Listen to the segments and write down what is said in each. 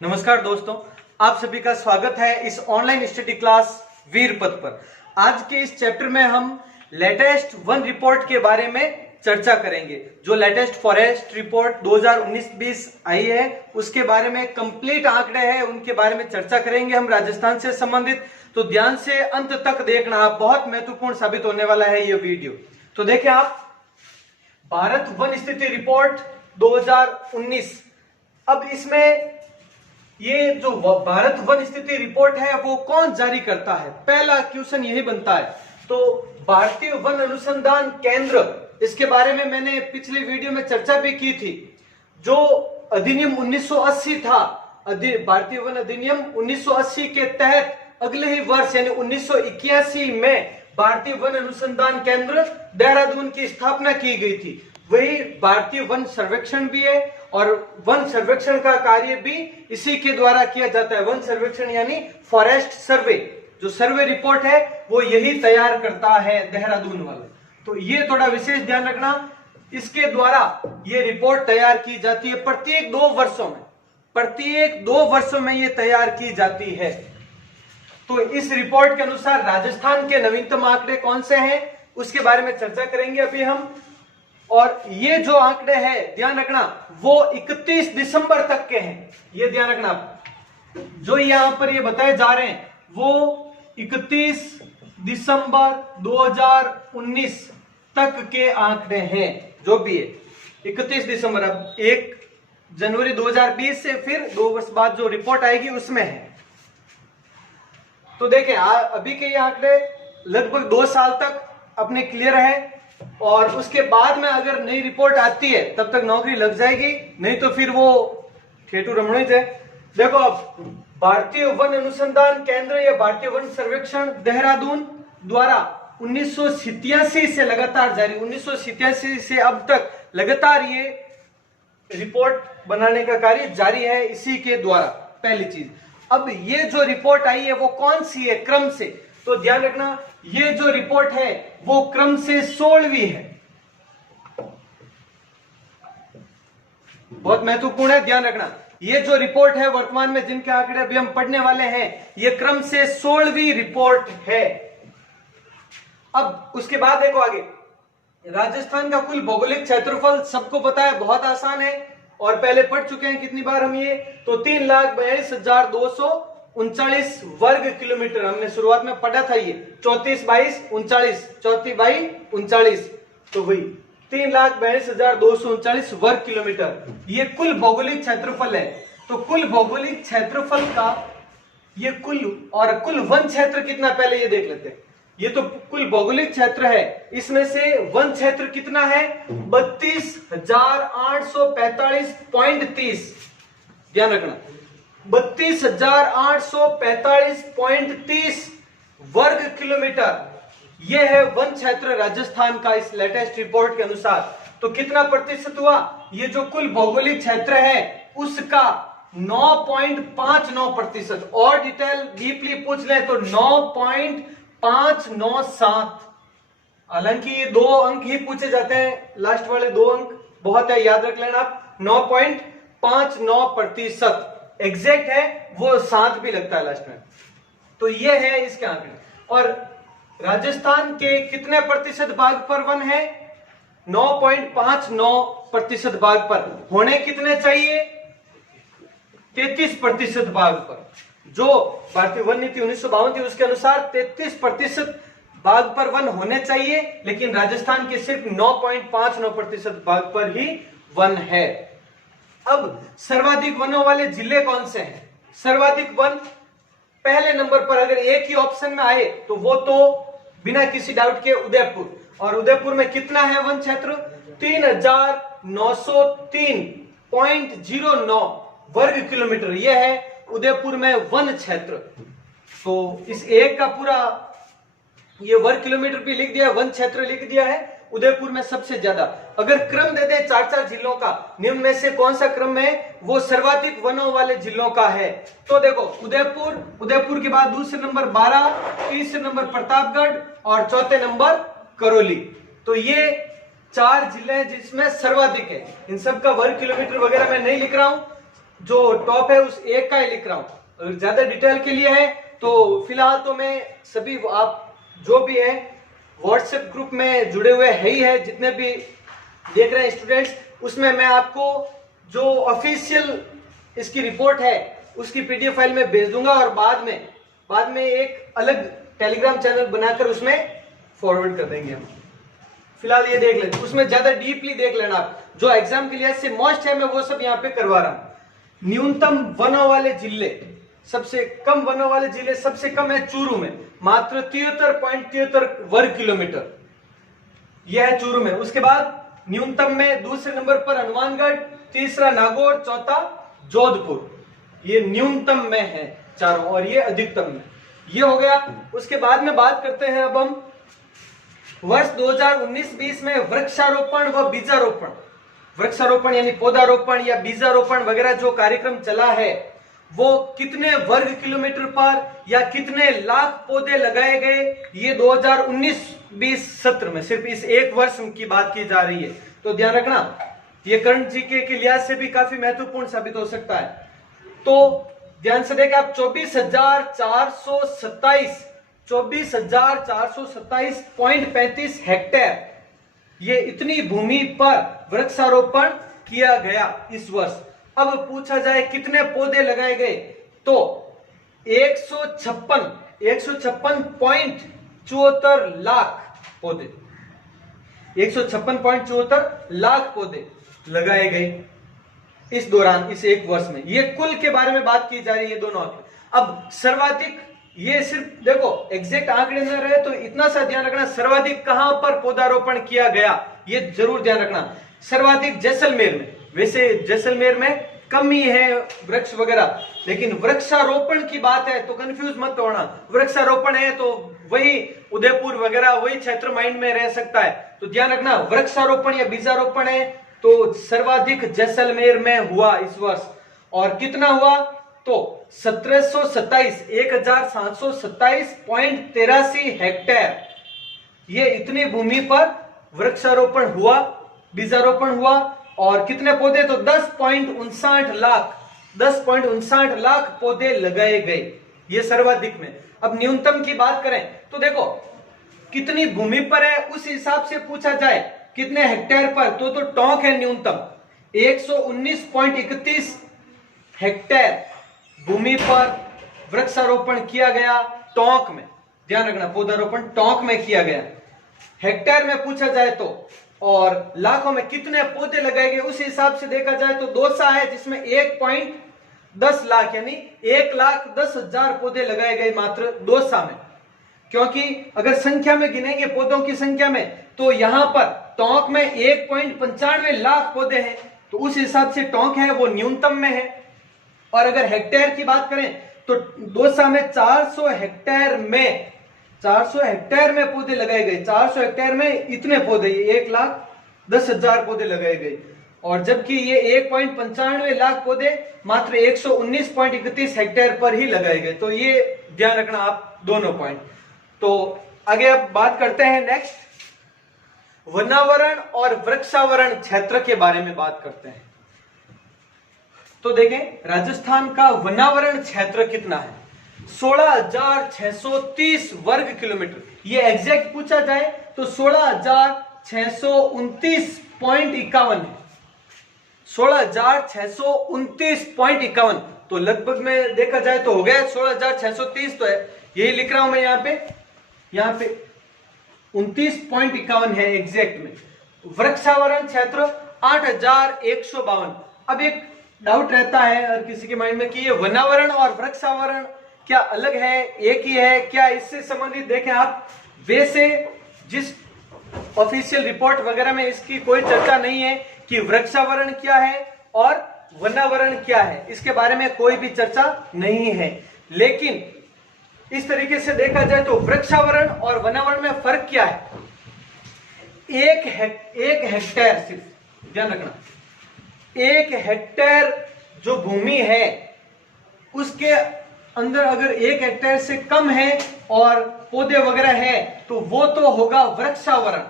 नमस्कार दोस्तों, आप सभी का स्वागत है इस ऑनलाइन स्टडी क्लास वीरपद पर। आज के इस चैप्टर में हम लेटेस्ट वन रिपोर्ट के बारे में चर्चा करेंगे। जो लेटेस्ट फॉरेस्ट रिपोर्ट 2019-20 आई है उसके बारे में कंप्लीट आंकड़े हैं, उनके बारे में चर्चा करेंगे हम राजस्थान से संबंधित। तो ध्यान से अंत तक देखना, बहुत महत्वपूर्ण साबित होने वाला है ये वीडियो। तो देखिए आप, भारत वन स्थिति रिपोर्ट 2019। अब इसमें ये जो भारत वन स्थिति रिपोर्ट है वो कौन जारी करता है, पहला क्वेश्चन यही बनता है। तो भारतीय वन अनुसंधान केंद्र, इसके बारे में मैंने पिछली वीडियो में चर्चा भी की थी। जो अधिनियम 1980 था, भारतीय वन अधिनियम 1980 के तहत अगले ही वर्ष यानी 1981 में भारतीय वन अनुसंधान केंद्र देहरादून की स्थापना की गई थी। वही भारतीय वन सर्वेक्षण भी है और वन सर्वेक्षण का कार्य भी इसी के द्वारा किया जाता है। वन सर्वेक्षण यानी फॉरेस्ट सर्वे, जो सर्वे रिपोर्ट है वो यही तैयार करता है, देहरादून वाला। तो ये थोड़ा विशेष ध्यान रखना, इसके द्वारा ये रिपोर्ट तैयार की जाती है प्रत्येक 2 वर्षों में ये तैयार की जाती है। तो इस रिपोर्ट के अनुसार राजस्थान के नवीनतम आंकड़े कौन से हैं उसके बारे में चर्चा करेंगे अभी हम। और ये जो आंकड़े हैं, ध्यान रखना, वो 31 दिसंबर तक के हैं। ये ध्यान रखना, जो यहां पर ये बताए जा रहे हैं वो 31 दिसंबर 2019 तक के आंकड़े हैं, जो भी है 31 दिसंबर। अब 1 जनवरी 2020 से फिर 2 वर्ष बाद जो रिपोर्ट आएगी उसमें है। तो देखें, अभी के ये आंकड़े लगभग 2 साल तक अपने क्लियर है, और उसके बाद में अगर नई रिपोर्ट आती है तब तक नौकरी लग जाएगी, नहीं तो फिर वो ठेठू रमणु है। देखो, अब भारतीय वन अनुसंधान केंद्र या भारतीय वन सर्वेक्षण देहरादून द्वारा 1987 से लगातार जारी, 1987 से अब तक लगातार ये रिपोर्ट बनाने का कार्य जारी है इसी के द्वारा, पहली चीज। अब ये जो रिपोर्ट आई है वो कौन सी है, क्रम से। तो ध्यान रखना, ये जो रिपोर्ट है वो क्रम से 16वीं है, बहुत महत्वपूर्ण है, ध्यान रखना। ये जो रिपोर्ट है वर्तमान में जिनके आंकड़े अभी हम पढ़ने वाले हैं, ये क्रम से 16वीं रिपोर्ट है। अब उसके बाद देखो आगे, राजस्थान का कुल भौगोलिक क्षेत्रफल सबको पता है, बहुत आसान है और पहले पढ़ चुके हैं कितनी बार हम ये। तो 3,42,239 वर्ग किलोमीटर हमने शुरुआत में पढ़ा था। ये 34/22 34/39, तो वही 3,42,239 वर्ग किलोमीटर ये कुल भौगोलिक क्षेत्रफल है। तो कुल भौगोलिक क्षेत्रफल का ये कुल, और कुल वन क्षेत्र कितना पहले ये देख लेते हैं। ये तो कुल भौगोलिक क्षेत्र है, इसमें से वन क्षेत्र कितना है, 32,845.30। ध्यान रखना, 32,845.30 वर्ग किलोमीटर ये है वन क्षेत्र राजस्थान का इस लेटेस्ट रिपोर्ट के अनुसार। तो कितना प्रतिशत हुआ, ये जो कुल भौगोलिक क्षेत्र है उसका 9.59%। और डिटेल डीपली पूछ ले तो 9.597। हालांकि ये 2 अंक ही पूछे जाते हैं, लास्ट वाले 2 अंक बहुत है, याद रख लेना आप। 9.59% एग्जैक्ट है, वो 7 भी लगता है लास्ट में। तो ये है इसके आंकड़े। और राजस्थान के कितने प्रतिशत भाग पर वन है, 9.59% भाग पर। होने कितने चाहिए, 33% भाग पर। जो भारतीय वन नीति 1952 थी उसके अनुसार 33% भाग पर वन होने चाहिए, लेकिन राजस्थान के सिर्फ 9.59% भाग पर ही वन है। अब सर्वाधिक वनों वाले जिले कौन से हैं, सर्वाधिक वन पहले नंबर पर अगर एक ही ऑप्शन में आए तो वो तो बिना किसी डाउट के उदयपुर। और उदयपुर में कितना है वन क्षेत्र, 3,903.09 वर्ग किलोमीटर ये है उदयपुर में वन क्षेत्र। तो इस एक का पूरा ये वर्ग किलोमीटर भी लिख दिया, वन क्षेत्र लिख दिया है। उदयपुर में सबसे ज्यादा। अगर क्रम दे दे 4 जिलों का, निम्न में से कौन सा क्रम है, वो सर्वाधिक वनों वाले जिलों का है। तो देखो, उदयपुर के बाद दूसरे नंबर 12, तीसरे नंबर प्रतापगढ़ और चौथे नंबर करौली। तो ये 4 जिले जिसमें सर्वाधिक है। इन सब का वर्ग किलोमीटर वगैरह मैं नहीं लिख रहा हूं, जो टॉप है उस एक का ही लिख रहा हूं। अगर ज्यादा डिटेल के लिए है तो फिलहाल तो मैं सभी, आप जो भी है व्हाट्सएप ग्रुप में जुड़े हुए है ही है, जितने भी देख रहे हैं स्टूडेंट्स, उसमें मैं आपको जो ऑफिशियल इसकी रिपोर्ट है उसकी पीडीएफ फाइल में भेज दूंगा और बाद में एक अलग टेलीग्राम चैनल बनाकर उसमें फॉरवर्ड कर देंगे हम। फिलहाल ये देख लेते, उसमें ज्यादा डीपली देख लेना आप, जो एग्जाम के लिए से मस्ट है मैं वो सब यहाँ पे करवा रहा हूं। न्यूनतम वनों वाले जिले, सबसे कम वनों वाले जिले सबसे कम है चूरू में, मात्र 73.73 वर्ग किलोमीटर, यह है चूरू में। उसके बाद न्यूनतम में दूसरे नंबर पर हनुमानगढ़, तीसरा नागौर, चौथा जोधपुर, ये न्यूनतम में है चारों, और ये अधिकतम में, ये हो गया। उसके बाद में बात करते हैं अब हम वर्ष 2019-20 में वृक्षारोपण व बीजारोपण, वृक्षारोपण यानी पौधारोपण या बीजारोपण वगैरह जो कार्यक्रम चला है वो कितने वर्ग किलोमीटर पर या कितने लाख पौधे लगाए गए, ये 2019-20 सत्र में सिर्फ इस एक वर्ष की बात की जा रही है। तो ध्यान रखना, ये करंट जीके के लिहाज से भी काफी महत्वपूर्ण साबित हो सकता है। तो ध्यान से देखें आप, 24,427.35 हेक्टेयर, ये इतनी भूमि पर वृक्षारोपण किया गया इस वर्ष। अब पूछा जाए कितने पौधे लगाए गए, तो 156.74 लाख पौधे, 156.74 लाख पौधे लगाए गए इस दौरान, इस एक वर्ष में। ये कुल के बारे में बात की जा रही है दोनों आंकड़े। अब सर्वाधिक, ये सिर्फ देखो एग्जैक्ट आंकड़े न रहे तो इतना सा ध्यान रखना, सर्वाधिक कहां पर पौधारोपण किया गया ये जरूर ध्यान रखना। सर्वाधिक जैसलमेर में, वैसे जैसलमेर में कम ही है वृक्ष वगैरह, लेकिन वृक्षारोपण की बात है तो कंफ्यूज मत होना, वृक्षारोपण है तो वही उदयपुर वगैरह वही क्षेत्र माइंड में रह सकता है। तो ध्यान रखना, वृक्षारोपण या बीजारोपण है तो सर्वाधिक जैसलमेर में हुआ इस वर्ष। और कितना हुआ, तो 1727.83 हेक्टेयर, ये इतनी भूमि पर वृक्षारोपण हुआ, बीजारोपण हुआ। और कितने पौधे, तो 10.59 लाख पौधे लगाए गए, ये सर्वाधिक में। अब न्यूनतम की बात करें तो देखो कितनी भूमि पर है उस हिसाब से पूछा जाए कितने हेक्टेयर पर, तो टोंक है न्यूनतम 119.31 हेक्टेयर भूमि पर वृक्षारोपण किया गया टोंक में। ध्यान रखना, पौधारोपण टोंक में किया गया। हेक्टेयर में पूछा जाए तो, और लाखों में कितने पौधे लगाए गए उस हिसाब से देखा जाए तो दौसा है जिसमें 1.10 लाख यानी 1,10,000 पौधे लगाए गए मात्र दौसा में। क्योंकि अगर संख्या में गिनेंगे पौधों की संख्या में तो यहां पर टोंक में 1.95 लाख पौधे हैं, तो उस हिसाब से टोंक है वो न्यूनतम में है। और अगर हेक्टेयर की बात करें तो दौसा में 400 हेक्टेयर में पौधे लगाए गए, 400 हेक्टेयर में इतने पौधे, 1,10,000 पौधे लगाए गए। और जबकि ये 1.95 लाख पौधे मात्र 119.31 हेक्टेयर पर ही लगाए गए। तो ये ध्यान रखना आप दोनों पॉइंट। तो आगे अब बात करते हैं नेक्स्ट, वनावरण और वृक्षावरण क्षेत्र के बारे में बात करते हैं। तो देखें राजस्थान का वनावरण क्षेत्र कितना है, 16,630 वर्ग किलोमीटर। ये एग्जैक्ट पूछा जाए तो 16,629.51 है, 16,629.51। तो लगभग में देखा जाए तो हो गया 16,630 तो है, यही लिख रहा हूं मैं यहाँ पे 29.51 है एग्जैक्ट में। वृक्षावरण क्षेत्र 8,152। अब एक डाउट रहता है हर किसी के माइंड में कि ये वनावरण और वृक्षावरण क्या अलग है, एक ही है क्या, इससे संबंधित देखें आप। वैसे जिस ऑफिशियल रिपोर्ट वगैरह में इसकी कोई चर्चा नहीं है कि वृक्षावरण क्या है और वनावरण क्या है, इसके बारे में कोई भी चर्चा नहीं है। लेकिन इस तरीके से देखा जाए तो वृक्षावरण और वनावरण में फर्क क्या है, एक हेक्टेयर, सिर्फ ध्यान रखना, 1 हेक्टेयर जो भूमि है उसके अंदर अगर 1 हेक्टेयर से कम है और पौधे वगैरह है तो वो तो होगा वृक्षावरण।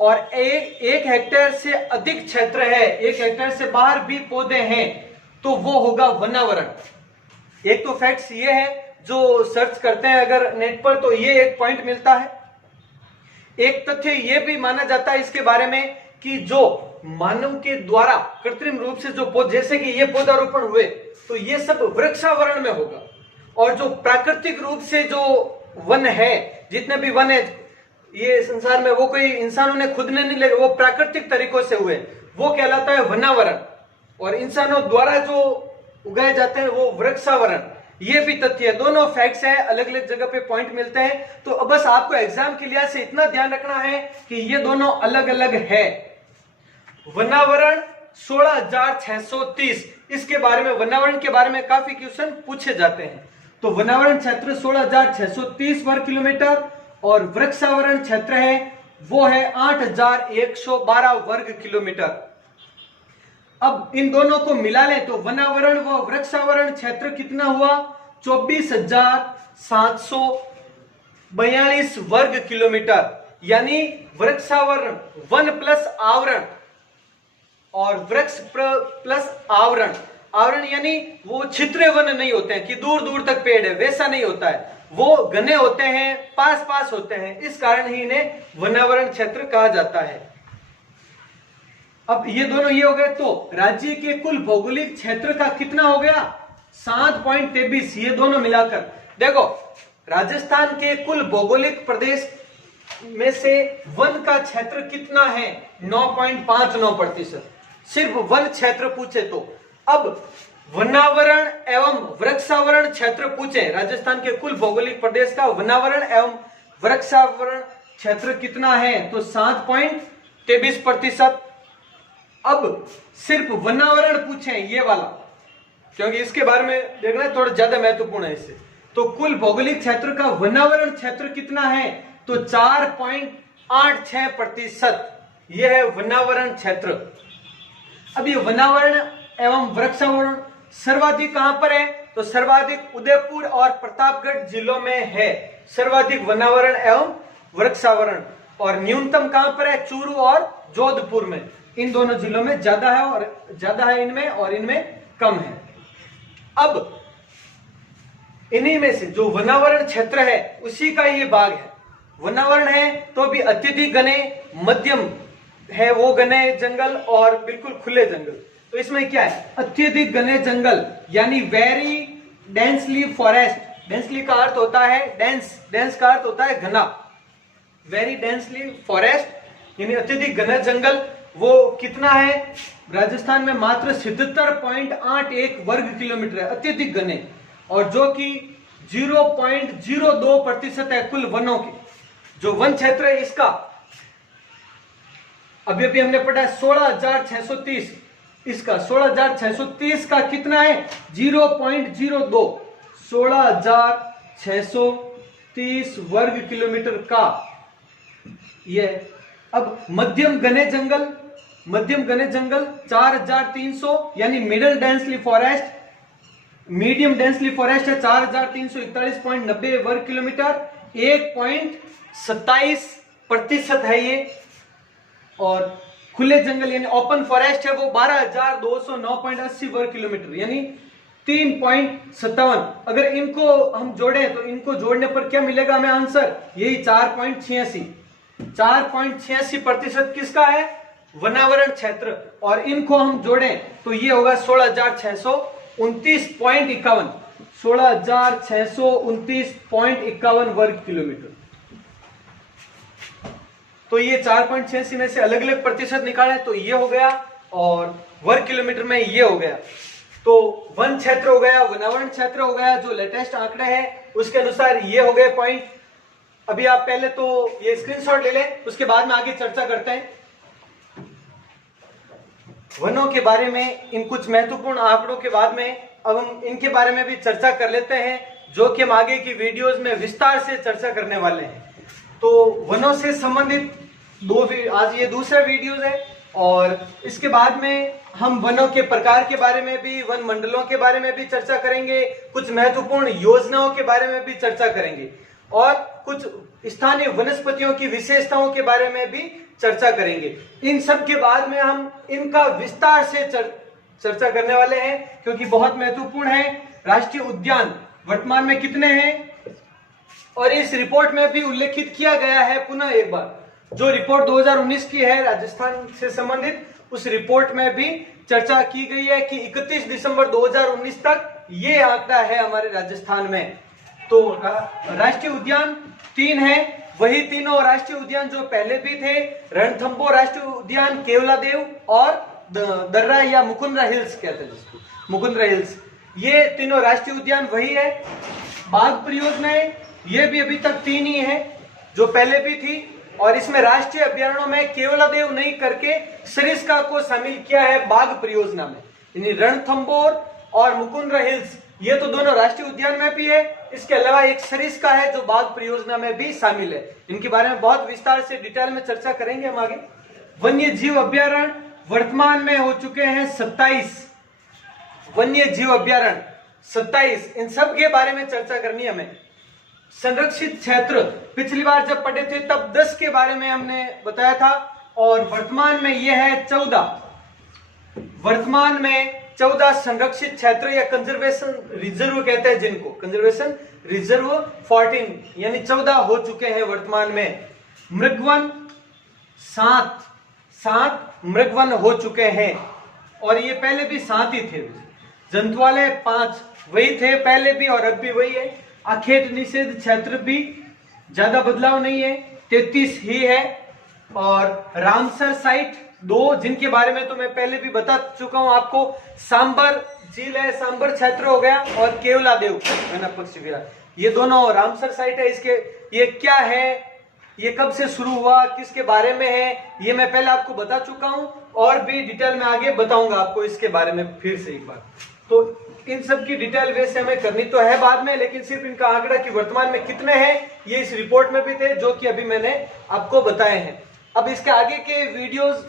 और एक हेक्टेयर से अधिक क्षेत्र है, 1 हेक्टेयर से बाहर भी पौधे हैं तो वो होगा वनावरण। एक तो फैक्ट्स ये है जो सर्च करते हैं अगर नेट पर तो ये एक पॉइंट मिलता है। एक तथ्य ये भी माना जाता है इसके बारे में कि जो मानव के द्वारा कृत्रिम रूप से जो पौधे, जैसे कि ये पौधारोपण हुए, तो ये सब वृक्षावरण में होगा। और जो प्राकृतिक रूप से जो वन है, जितने भी वन है ये संसार में, वो कोई इंसानों ने खुद ने नहीं लगे, वो प्राकृतिक तरीकों से हुए, वो कहलाता है वनावरण। और इंसानों द्वारा जो उगाए जाते हैं वो वृक्षावरण। ये भी तथ्य है, दोनों फैक्ट्स हैं, अलग अलग जगह पे पॉइंट मिलते हैं। तो अब बस आपको एग्जाम के लिहाज से इतना ध्यान रखना है कि ये दोनों अलग अलग है। वनावरण 16,630, इसके बारे में, वनावरण के बारे में काफी क्वेश्चन पूछे जाते हैं। तो वनावरण क्षेत्र 16,630 वर्ग किलोमीटर और वृक्षावरण क्षेत्र है वो है 8,112 वर्ग किलोमीटर। अब इन दोनों को मिला लें तो वनावरण व वृक्षावरण क्षेत्र कितना हुआ? 24,742 वर्ग किलोमीटर। यानी वृक्षावरण वन प्लस आवरण और वृक्ष प्लस आवरण, आवरण यानी वो छितरे वन नहीं होते हैं कि दूर दूर तक पेड़ है, वैसा नहीं होता है, वो घने होते हैं, पास पास होते हैं, इस कारण ही इन्हें वनावरण क्षेत्र कहा जाता है। अब ये दोनों ये हो गए, तो राज्य के कुल भौगोलिक क्षेत्र का कितना हो गया? 7.23। ये दोनों मिलाकर देखो, राजस्थान के कुल भौगोलिक प्रदेश में से वन का क्षेत्र कितना है? 9.59%। सिर्फ वन क्षेत्र पूछे तो। अब वनावरण एवं वृक्षावरण क्षेत्र पूछे, राजस्थान के कुल भौगोलिक प्रदेश का वनावरण एवं वृक्षावरण क्षेत्र कितना है? तो 7.23%। अब सिर्फ वनावरण पूछे ये वाला, क्योंकि इसके बारे में देखना है, थोड़ा ज्यादा महत्वपूर्ण है इससे। तो कुल भौगोलिक क्षेत्र का वनावरण क्षेत्र कितना है? तो 4.86%। यह है वनावरण क्षेत्र। अब ये वनावरण एवं वृक्षावरण सर्वाधिक कहां पर है? तो सर्वाधिक उदयपुर और प्रतापगढ़ जिलों में है सर्वाधिक वनावरण एवं वृक्षावरण। और न्यूनतम कहां पर है? चूरू और जोधपुर में। इन दोनों जिलों में ज्यादा है, और ज्यादा है इनमें और इनमें कम है। अब इन्हीं में से जो वनावरण क्षेत्र है उसी का ये भाग है। वनावरण है तो भी अत्यधिक घने, मध्यम है वो घने जंगल और बिल्कुल खुले जंगल। तो इसमें क्या है? अत्यधिक घने जंगल यानी वेरी डेंसली फॉरेस्ट। डेंसली का अर्थ होता है डेंस, डेंस का अर्थ होता है घना। वेरी डेंसली फॉरेस्ट यानी अत्यधिक घना जंगल, वो कितना है? राजस्थान में मात्र 77.81 वर्ग किलोमीटर है, अत्यधिक घने, और जो कि 0.02% है कुल वनों के। जो वन क्षेत्र है इसका अभी अभी हमने पढ़ा 16,630, इसका 16,630 का कितना है? 0.02। 16,630 वर्ग किलोमीटर का ये। अब मध्यम घने जंगल, मध्यम घने जंगल 4,300 यानी middle densely forest, medium densely forest है 4,341.90 वर्ग किलोमीटर, 1.27% है ये। और खुले जंगल यानी ओपन फॉरेस्ट है वो 12,209.80 वर्ग किलोमीटर यानी 3.57। अगर इनको हम जोड़ें तो इनको जोड़ने पर क्या मिलेगा हमें आंसर? यही 4.86। 4.86% किसका है? वनावरण क्षेत्र। और इनको हम जोड़ें तो ये होगा 16,629.51। 16,629.51 वर्ग किलोमीटर। तो ये 4.86 में से अलग अलग प्रतिशत निकाले तो ये हो गया, और वर्ग किलोमीटर में ये हो गया। तो वन क्षेत्र हो गया, वनावरण क्षेत्र हो गया, जो लेटेस्ट आंकड़े हैं उसके अनुसार ये हो गए पॉइंट। अभी आप पहले तो ये स्क्रीनशॉट ले लें, उसके बाद में आगे चर्चा करते हैं वनों के बारे में। इन कुछ महत्वपूर्ण आंकड़ों के बाद में अब हम इनके बारे में भी चर्चा कर लेते हैं, जो कि हम आगे की वीडियोस में विस्तार से चर्चा करने वाले हैं। तो वनों से संबंधित आज ये दूसरा वीडियो है, और इसके बाद में हम वनों के प्रकार के बारे में भी, वन मंडलों के बारे में भी चर्चा करेंगे, कुछ महत्वपूर्ण योजनाओं के बारे में भी चर्चा करेंगे, और कुछ स्थानीय वनस्पतियों की विशेषताओं के बारे में भी चर्चा करेंगे। इन सब के बाद में हम इनका विस्तार से चर्चा करने वाले हैं क्योंकि बहुत महत्वपूर्ण है। राष्ट्रीय उद्यान वर्तमान में कितने हैं और इस रिपोर्ट में भी उल्लेखित किया गया है। पुनः एक बार, जो रिपोर्ट 2019 की है राजस्थान से संबंधित, उस रिपोर्ट में भी चर्चा की गई है कि 31 दिसंबर 2019 तक ये आंकड़ा है हमारे राजस्थान में। तो राष्ट्रीय उद्यान 3 है, वही तीनों राष्ट्रीय उद्यान जो पहले भी थे, रणथंभौर राष्ट्रीय उद्यान, केवलादेव और दर्रा या मुकुंदरा हिल्स कहते हैं जिसको, मुकुंदरा हिल्स, ये तीनों राष्ट्रीय उद्यान वही है। बाघ परियोजनाएं ये भी अभी तक 3 ही है जो पहले भी थी, और इसमें राष्ट्रीय अभ्यारण्यों में केवलादेव नहीं करके सरिस्का को शामिल किया है बाघ परियोजना में। यानी रणथंभौर और मुकुंदरा हिल्स ये तो दोनों राष्ट्रीय उद्यान में भी है, इसके अलावा एक सरिस्का है जो बाघ परियोजना में भी शामिल है। इनके बारे में बहुत विस्तार से डिटेल में चर्चा करेंगे हम आगे। वन्य जीव अभ्यारण्य वर्तमान में हो चुके हैं 27 वन्य जीव अभ्यारण्य, 27, इन सब के बारे में चर्चा करनी है हमें। संरक्षित क्षेत्र पिछली बार जब पढ़े थे तब 10 के बारे में हमने बताया था, और वर्तमान में यह है 14। वर्तमान में 14 संरक्षित क्षेत्र या कंजर्वेशन रिजर्व कहते हैं जिनको, कंजर्वेशन रिजर्व 14 यानी 14 हो चुके हैं वर्तमान में। मृगवन 7 मृगवन हो चुके हैं, और ये पहले भी 7 ही थे। जंतुआलय 5 वही थे पहले भी और अब भी वही है। अखेट निषेध क्षेत्र भी ज्यादा बदलाव नहीं है, 33 ही है। और रामसर साइट 2 जिनके बारे में तो मैं पहले भी बता चुका हूं आपको, सांबर झील है, सांबर क्षेत्र हो गया, और केवलादेव पक्षी विहार, ये दोनों रामसर साइट है। इसके ये क्या है, ये कब से शुरू हुआ, किसके बारे में है, ये मैं पहले आपको बता चुका हूं, और भी डिटेल में आगे बताऊंगा आपको इसके बारे में फिर से एक बार। तो इन सब की डिटेल वैसे हमें करनी तो है बाद में, लेकिन सिर्फ इनका आंकड़ा कि वर्तमान में कितने हैं ये इस रिपोर्ट में भी थे जो कि अभी मैंने आपको बताए हैं। अब इसके आगे के वीडियोस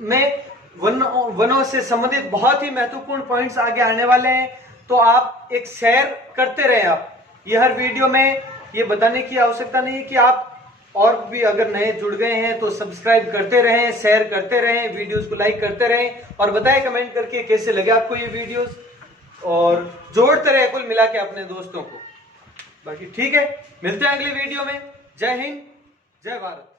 में वनों से संबंधित बहुत ही महत्वपूर्ण पॉइंट्स आगे आने वाले हैं, तो आप एक शेयर करते रहें। आप ये हर वीडियो में ये बताने की आवश्यकता नहीं है कि आप, और भी अगर नए जुड़ गए हैं तो सब्सक्राइब करते रहें, शेयर करते रहें, वीडियोस को लाइक करते रहें, और बताएं कमेंट करके कैसे लगे आपको ये वीडियोस, और जोड़ते रहे कुल मिला के अपने दोस्तों को। बाकी ठीक है, मिलते हैं अगले वीडियो में। जय हिंद, जय भारत।